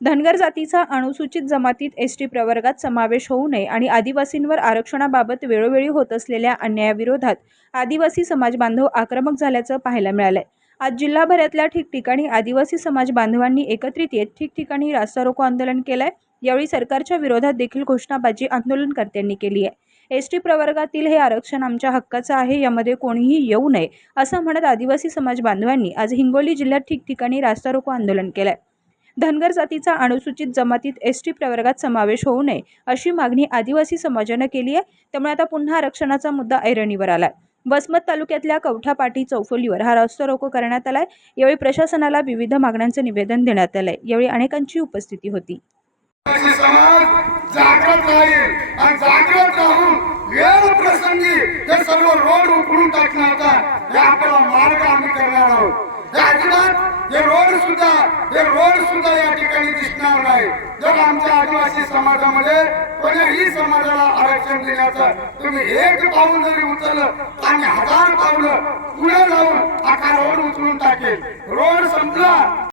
धनगर जातीचा अनुसूचित जमातीत एसटी प्रवर्गात समावेश होऊ नये आणि आदिवासींवर आरक्षणाबाबत वेळोवेळी होत असलेल्या अन्यायाविरोधात आदिवासी समाज बांधव आक्रमक झाल्याचं पाहायला मिळालंय। आज जिल्हाभरातल्या ठिकठिकाणी आदिवासी समाज बांधवांनी एकत्रित येत ठिकठिकाणी रास्ता रोको आंदोलन केलंय। यावेळी सरकारच्या विरोधात देखील घोषणाबाजी आंदोलनकर्त्यांनी केली आहे। एसटी प्रवर्गातील हे आरक्षण आमच्या हक्काचं आहे, यामध्ये कोणीही येऊ नये असं म्हणत आदिवासी समाज बांधवांनी आज हिंगोली जिल्ह्यात ठिकठिकाणी रास्ता रोको आंदोलन केलंय। धनगर जातीचा अनुसूचित जमातीत एसटी प्रवर्गात समावेश होऊ नये अशी मागणी आदिवासी समाजानं केली आहे। त्यामुळे आता पुन्हा आरक्षणाचा मुद्दा ऐरणीवर आलाय। वसमत तालुक्यातल्या कवठा पाटी चौफुलीवर हा रास्ता रोको करण्यात आलाय। यावेळी प्रशासनाला विविध मागण्यांचं निवेदन देण्यात आलंय। यावेळी अनेकांची उपस्थिती होती। समाज जागृत राहील आणि जागृत राहून वेळ प्रसंगी हे सर्व रोड उकळून टाकण्याचा आपला मार्ग आम्ही करणार आहोत। हे रोड सुद्धा या ठिकाणी दिसणार नाही। जर आमच्या आदिवासी समाजामध्ये कोणत्याही समाजाला आरक्षण देण्याचं तुम्ही एक पाऊल जरी उचललं आणि 1000 पावलं पुढे जाऊन आकार रोड उचलून टाकेल। रोड संपला